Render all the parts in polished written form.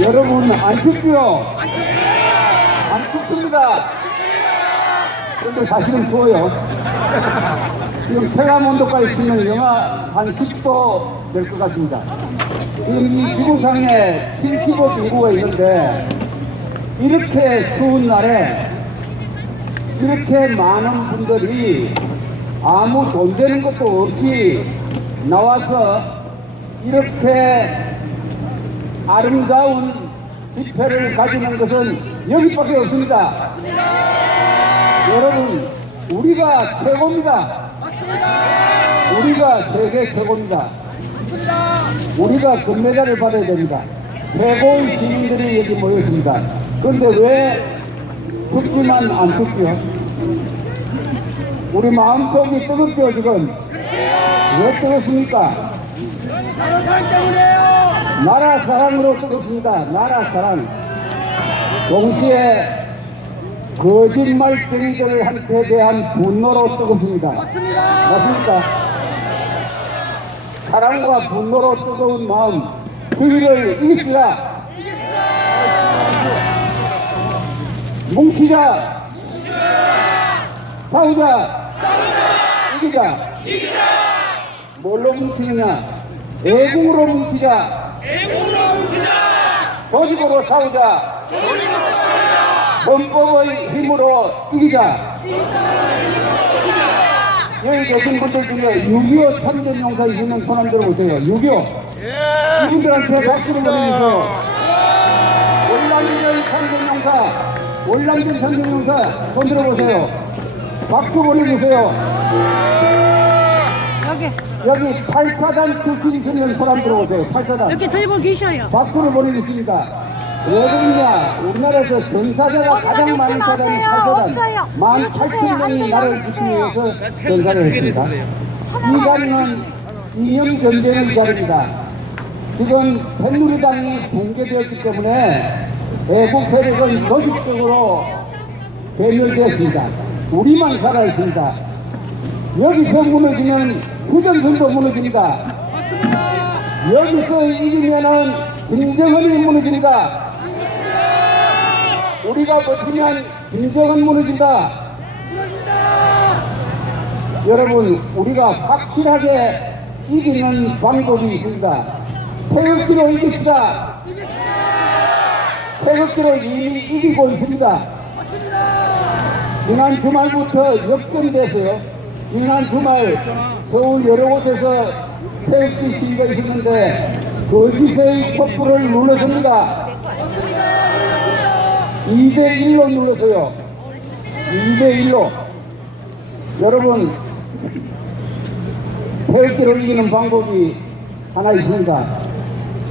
여러분 안 춥죠? 안 춥습니다. 그런데 사실은 추워요. 지금 체감 온도가 있으면 영하 한 10도 될 것 같습니다. 지금 이 지구상에 75 인구가 있는데 이렇게 추운 날에 이렇게 많은 분들이 아무 돈 되는 것도 없이 나와서 이렇게 아름다운 집회를 가지는 것은 여기밖에 없습니다. 맞습니다. 여러분, 우리가 최고입니다. 맞습니다. 우리가 세계 최고입니다. 맞습니다. 우리가 금메달을 받아야 됩니다. 최고의 시민들이 여기 모였습니다. 그런데 왜 춥지만 안 춥죠? 우리 마음속이 뜨겁죠, 지금? 왜 뜨겁습니까? 나라 사랑 때문에요. 나라 사랑으로 뜨겁습니다. 나라 사랑. 동시에 거짓말쟁이들한테 대한 분노로 뜨겁습니다. 맞습니다. 맞습니까? 사랑과 분노로 뜨거운 마음, 그들을 이깁시다. 뭉치자. 싸우자. 이기자. 뭘로 뭉치느냐? 애국으로 뭉치자. 조직으로 싸우자. 헌법의 힘으로 이기자. 여기 계신 분들 중에 6.25 참전용사이시면 손 한 들어보세요. 6.25 이분들한테 박수를 보내주세요. 월남전 참전용사, 월남전 참전용사 손 들어보세요. 박수 보내주세요. 여기 8사단 출신이시면 손 한 들어보세요. 8사단 이렇게 들고 계셔요. 박수를 보내주십니다. 왜 그러냐? 우리나라에서 전사자가 가장 많은 사단이 8사단 18,000명이 나라를 지키기 위해서 전사를 했습니다. 이 자리는 이념 전쟁의 자리입니다. 지금 새누리당이 붕괴되었기 때문에 애국 세력은 조직적으로 괴멸되었습니다. 우리만 살아있습니다. 여기서 무너지면 후전선도 무너집니다. 여기서 이기면은 김정은이 무너집니다. 우리가 버티면 김정은 무너진다. 여러분, 우리가 확실하게 이기는 방법이 있습니다. 태극기로 이깁시다. 태극기로 이미 이기고 있습니다. 지난 주말부터 역전됐어요. 지난 주말 서울 여러 곳에서 태극기 시위가 있었는데 거짓의 촛불을 눌렀습니다. 2대1로 눌렀어요. 2대1로. 여러분, 태극기로 이기는 방법이 하나 있습니다.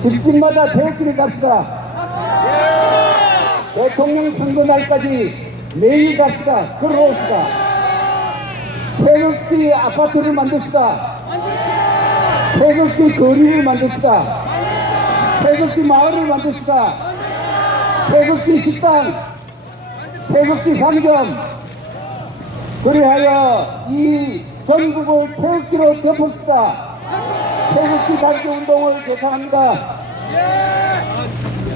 집집마다 태극기를 갑시다. 대통령 선거 날까지 매일 갑시다. 걸어옵시다. 태극기 아파트를 만듭시다. 태극기 거리를 만듭시다. 태극기 마을을 만듭시다. 태극기 식당, 태극기 상점, 그리하여 이 전국을 태극기로 덮읍시다. 태극기 달기 운동을 개최합니다.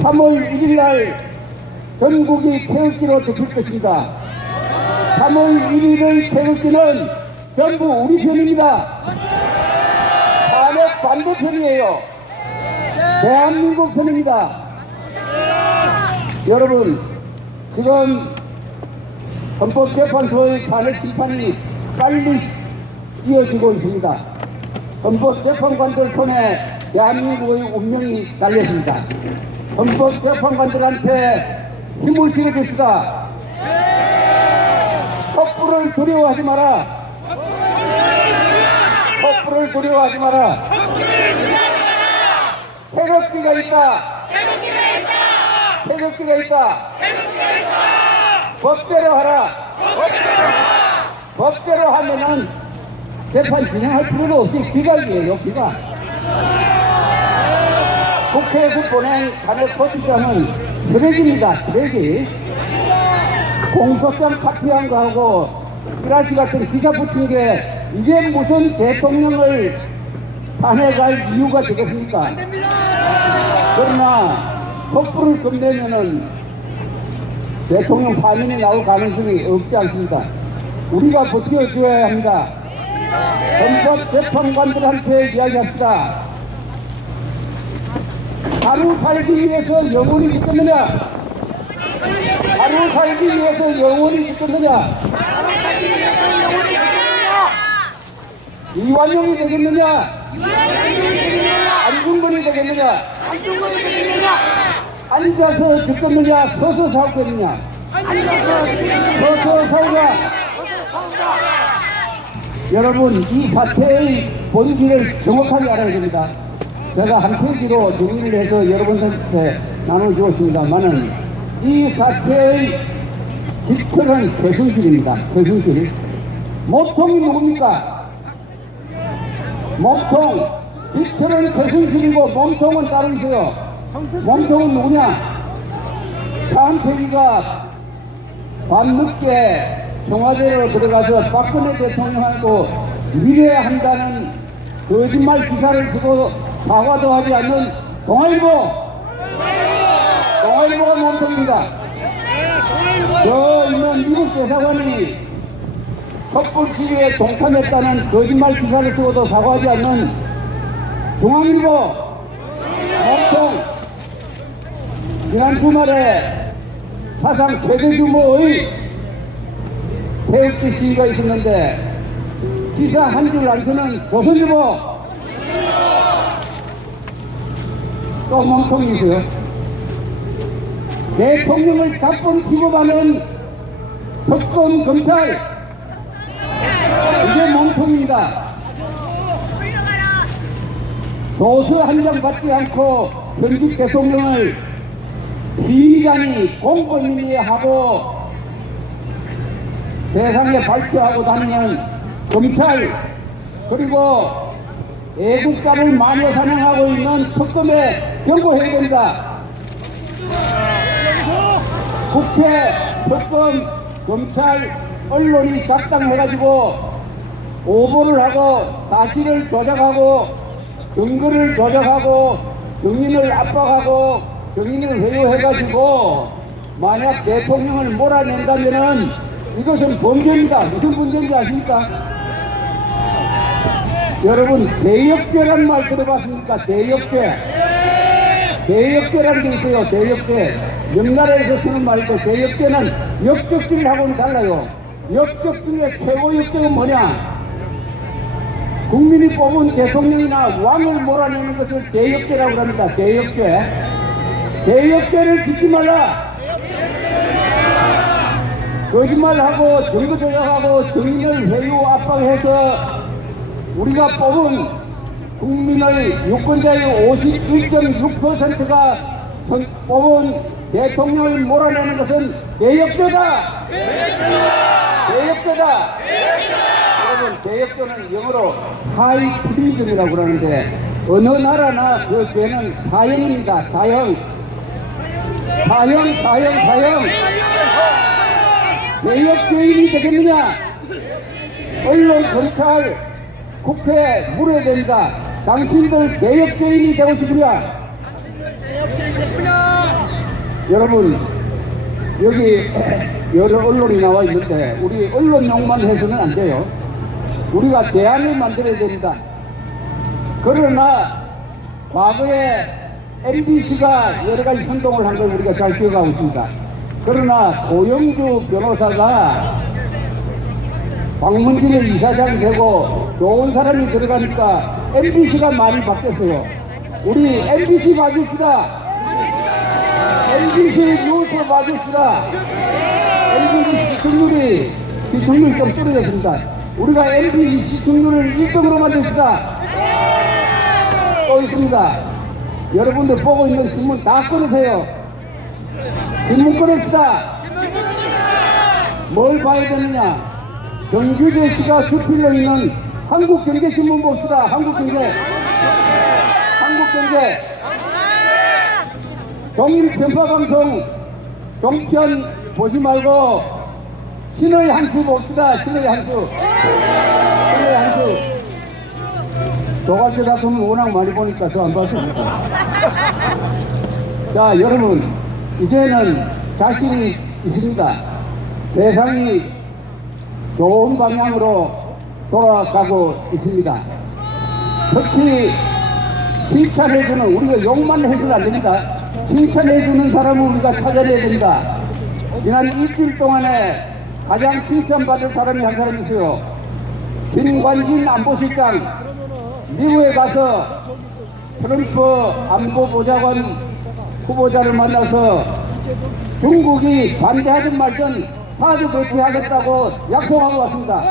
3월 1일 전국이 태극기로 덮일 것입니다. 3월 1일의 태극기는 전부 우리 편입니다. 탄핵 반대편이에요. 대한민국 편입니다. 여러분, 지금 헌법재판소의 탄핵 심판이 빨리 이어지고 있습니다. 헌법재판관들 손에 대한민국의 운명이 달렸습니다. 헌법재판관들한테 힘을 실어줍시다. 촛불을 두려워하지 마라. 촛불을 두려워하지 마라. 태극기가 있다. 태극기가 있다. 법대로 하라. 법대로 하면은 재판 진행할 필요도 없이 기각이에요. 기각. 국회에서 보낸 탄핵 소지자는 쓰레기입니다. 쓰레기. 공소장 카피한 거하고 찌라시 같은 기사 붙인 게 이게 무슨 대통령을 탄핵할 이유가 되겠습니까? 그러나 촛불을 끝내면은 대통령 파면이 나올 가능성이 없지 않습니다. 우리가 버텨줘야 합니다. 헌법 재판관들한테 이야기합시다. 하루 살기 위해서 영원히 죽겠느냐? 하루 살기 위해서 영원히 죽겠느냐? 이완용이 되겠느냐? 안중근이 되겠느냐? 앉아서 죽겠느냐? 서서 살겠느냐? 서서 살자. 여러분, 이 사태의 본질을 정확하게 알아야 됩니다. 제가 한 페이지로 정리를 해서 여러분들한테 나눠주었습니다만은 이 사태의 기틀은 최순실입니다. 최순실. 몸통이 누굽니까? 몸통. 기틀은 최순실이고 몸통은 따로 있어요. 몸통은 누구냐? 차은택이가 밤늦게 청와대로 들어가서 박근혜 대통령하고 미래한다는 거짓말 기사를 쓰고 사과도 하지 않는 동아일보가 몸통입니다. 저 있는 미국 대사관이 촛불 시위에 동참했다는 거짓말 기사를 쓰고도 사과하지 않는 중앙일보 몸통. 지난 주말에 사상 최대 규모의 태극기 시위가 있었는데 기사 한 줄 안 쓰는 조선일보 또 몸통이세요. 대통령을 자본 취급하는 특검 검찰, 이게 몸통입니다. 도서 한 장 받지 않고 현직 대통령을 비리자니 공범이니 하고 세상에 발표하고 다니는 검찰, 그리고 애국자를 마녀 사냥하고 있는 특검에 경고해야 됩니다. 국회, 특검, 검찰, 언론이 작당해가지고 오보를 하고 사실을 조작하고 증거를 조작하고 증인을 압박하고 증인을 회유해가지고 만약 대통령을 몰아낸다면은 이것은 범죄입니다. 무슨 문제인지 아십니까? 여러분, 대역죄란 말 들어봤습니까? 대역죄. 대역죄라는 게 있어요. 대역죄. 명나라에서 쓰는 말이고, 대역죄는 역적질하고는 달라요. 역적질의 최고 역적은 뭐냐? 국민이 뽑은 대통령이나 왕을 몰아내는 것을 대역죄라고 합니다. 대역죄. 대역죄를 짓지 말라. 거짓말하고 증거 조작하고 증인을 회유 압박해서 우리가 뽑은 국민의 유권자의 51.6%가 뽑은 대통령을 몰아내는 것은 대역죄다. 대역죄다. 여러분, 대역죄는 영어로 하이 트리즘이라고 그러는데 어느 나라나 그 죄는 사형입니다. 사형. 대역죄인이 되겠느냐? 언론, 검찰, 국회 물어야 됩니다. 당신들 대역죄인이 되고 싶으냐? 여러분, 여기 여러 언론이 나와 있는데 우리 언론용만 해서는 안 돼요. 우리가 대안을 만들어야 됩니다. 그러나 과거에 MBC가 여러 가지 선동을 한 걸 우리가 잘 기억하고 있습니다. 그러나 고영주 변호사가 방문진의 이사장이 되고 좋은 사람이 들어가니까 MBC가 많이 바뀌었어요. 우리 MBC 봐줍시다. MBC 뉴스 봐줍시다. MBC 시청률이 좀 떨어졌습니다. 우리가 MBC 시청률을 1등으로 만듭시다. 또 있습니다. 여러분들 보고 있는 신문 다 끊으세요. 신문 끊읍시다. 뭘 봐야 되느냐? 정규재 씨가 주필로 있는 한국경제신문 봅시다. 한국경제. 종일편파방송 종편 보지 말고 신의 한수 봅시다. 신의 한수. 저같이 같으면 워낙 많이 보니까 저 안 봤습니다. 자, 여러분, 이제는 자신이 있습니다. 세상이 좋은 방향으로 돌아가고 있습니다. 특히 칭찬해주는, 우리가 욕만 해서는 안 됩니다. 칭찬해주는 사람을 우리가 찾아내야 됩니다. 지난 일주일 동안에 가장 칭찬받을 사람이 한 사람이 있어요. 김관진 안보실장, 미국에 가서 트럼프 안보보좌관 후보자를 만나서 중국이 반대하든 말든 사드 배치하겠다고 약속하고 왔습니다.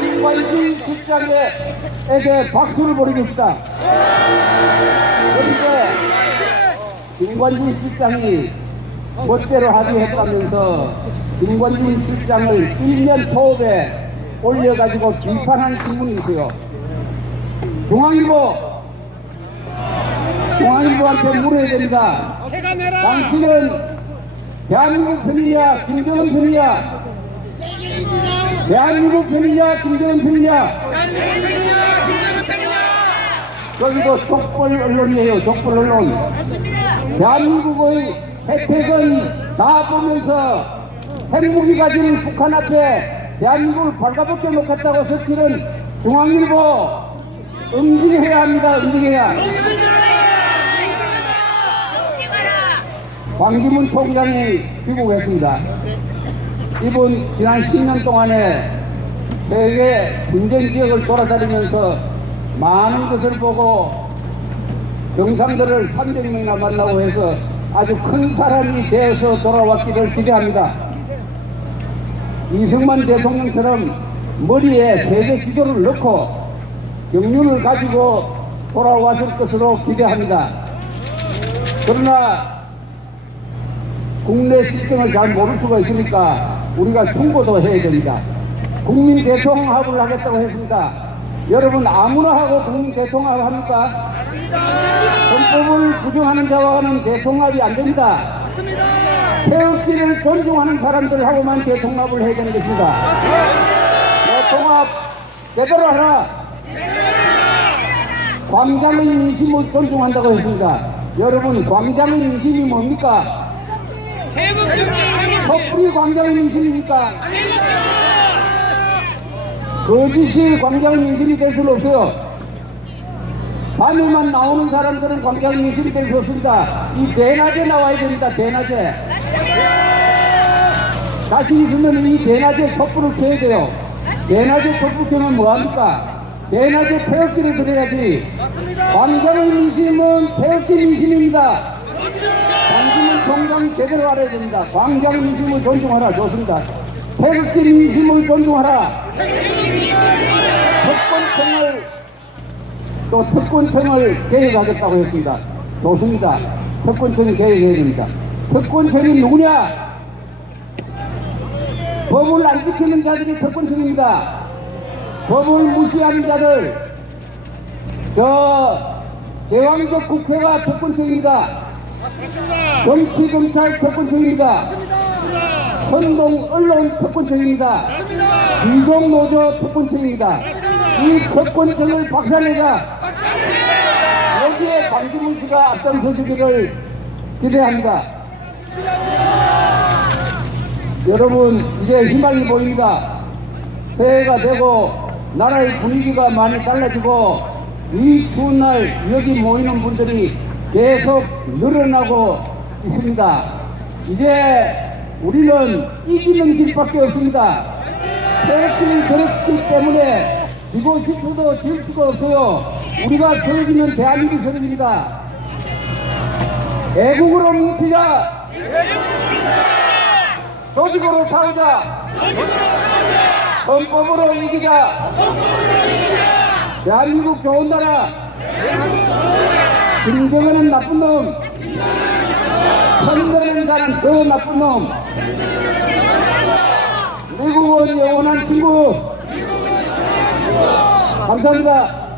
김관진 실장에게 박수를 보내겠습니다. 그런데 김관진 실장이 멋대로 합의했다면서 김관진 실장을 1년 토업에 올려가지고 비판한 신문이 있어요. 중앙일보한테 물어야 됩니다. 당신은 대한민국 편이냐 김정은 편이냐? 대한민국 편이냐 김정은 편이냐? 여기도 족벌 언론이에요. 족벌 언론. 대한민국의 혜택은 다 보면서 핵무기 가진 북한 앞에 대한민국을 발가벗겨 놓겠다고 서치는 중앙일보 응징해야 합니다. 응징해야. 황기문 총장이 귀국했습니다. 이분 지난 10년 동안에 세계 분쟁 지역을 돌아다니면서 많은 것을 보고 정상들을 300명이나 만나고 해서 아주 큰 사람이 되어서 돌아왔기를 기대합니다. 이승만 대통령처럼 머리에 세계 기조를 넣고 경륜을 가지고 돌아왔을 것으로 기대합니다. 그러나 국내 시스템을 잘 모를 수가 있으니까 우리가 충고도 해야 됩니다. 국민 대통합을 하겠다고 했습니다. 여러분 아무나 하고 국민 대통합 합니까? 헌법을 부정하는 자와는 대통합이 안 됩니다. 태극기를 존중하는 사람들하고만 대통합을 해야 되는 것입니다. 대통합 제대로 하라. 광장의 민심을 존중한다고 했습니다. 여러분 광장의 민심이 뭡니까? 촛불이 광장의 민심입니까? 거짓이 광장의 민심이 될 수는 없어요. 밤에만 나오는 사람들은 광장의 민심이 될 수 없습니다. 이 대낮에 나와야 됩니다. 대낮에. 자신 있으면 이 대낮에 촛불을 켜야 돼요. 대낮에 촛불 켜면 뭐합니까? 대낮에 태극기를 들어야지. 광장의 민심은 태극기 민심입니다. 광주는 총장이 제대로 알아야 됩니다. 광장의 민심을 존중하라. 좋습니다. 태극기 민심을 존중하라. 특권청을 개혁하겠다고 했습니다. 좋습니다. 특권청이 개혁해야 됩니다. 특권청이 누구냐? 법을 안 지키는 자들이 특권청입니다. 법을 무시하는 자들, 제왕적 국회가 특권청입니다. 정치 검찰 특권청입니다. 선동 언론 특권청입니다. 비정 노조 특권청입니다. 이 특권청을 박살내자. 여기에 강기문 씨가 앞장서주기를 기대합니다. 여러분 이제 희망이 보입니다. 새해가 되고 나라의 분위기가 많이 달라지고 이 추운 날 여기 모이는 분들이 계속 늘어나고 있습니다. 이제 우리는 이기는 길밖에 없습니다. 세력들이 그렇기 때문에 지고 싶어도 질 수가 없어요. 우리가 서러지면 대한민국이 서러집니다. 애국으로 뭉치자. 조직으로 싸우자. 헌법으로 이기자. 대한민국 좋은 나라. 김정은은 나쁜 놈. 선거는 사람 더 나쁜 놈. 미국은 영원한 친구. 감사합니다.